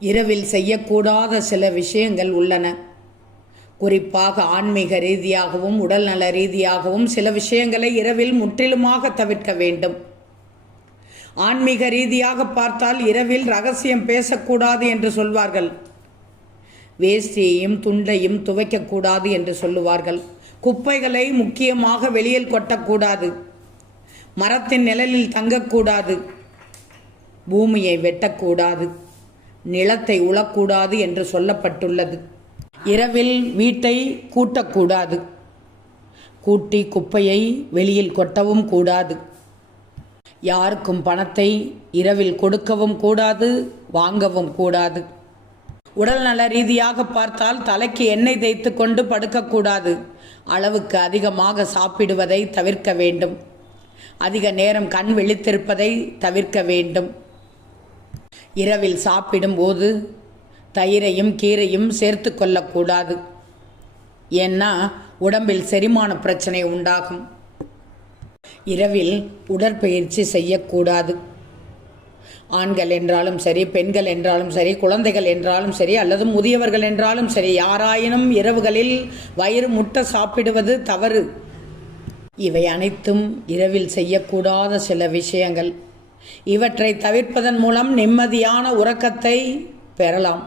இரவில் செய்யக்கூடாத சில விஷயங்கள் உள்ளன. குறிப்பாக ஆன்மீக ரீதியாகவும் உடல்நல ரீதியாகவும் சில விஷயங்களை இரவில் முற்றிலுமாக தவிர்க்க வேண்டும். ஆன்மீக ரீதியாக பார்த்தால் இரவில் ரகசியம் பேசக்கூடாது என்று சொல்வார்கள். வேஷ்டியையும் துண்டையும் துவைக்கக்கூடாது என்று சொல்லுவார்கள். குப்பைகளை முக்கியமாக வெளியில் கொட்டக்கூடாது. மரத்தின் நிழலில் தங்கக்கூடாது. பூமியை வெட்டக்கூடாது. நிலத்தை உழக்கூடாது என்று சொல்லப்பட்டுள்ளது. இரவில் வீட்டை கூட்டக்கூடாது. கூட்டி குப்பையை வெளியில் கொட்டவும் கூடாது. யாருக்கும் பணத்தை இரவில் கொடுக்கவும் கூடாது, வாங்கவும் கூடாது. உடல் நல ரீதியாக பார்த்தால் தலைக்கு எண்ணெய் தேய்த்து கொண்டு படுக்கக்கூடாது. அளவுக்கு அதிகமாக சாப்பிடுவதை தவிர்க்க வேண்டும். அதிக நேரம் கண் விழித்திருப்பதை தவிர்க்க வேண்டும். இரவில் சாப்பிடும்போது தயிரையும் கீரையும் சேர்த்து கொள்ளக்கூடாது. ஏன்னா உடம்பில் செரிமான பிரச்சனை உண்டாகும். இரவில் உடற்பயிற்சி செய்யக்கூடாது. ஆண்கள் என்றாலும் சரி, பெண்கள் என்றாலும் சரி, குழந்தைகள் என்றாலும் சரி, அல்லது முதியவர்கள் என்றாலும் சரி, யாராயினும் இரவுகளில் வயிறு முட்டை சாப்பிடுவது தவறு. இவை அனைத்தும் இரவில் செய்யக்கூடாத சில விஷயங்கள். இவற்றை தவிர்ப்பதன் மூலம் நிம்மதியான உறக்கத்தை பெறலாம்.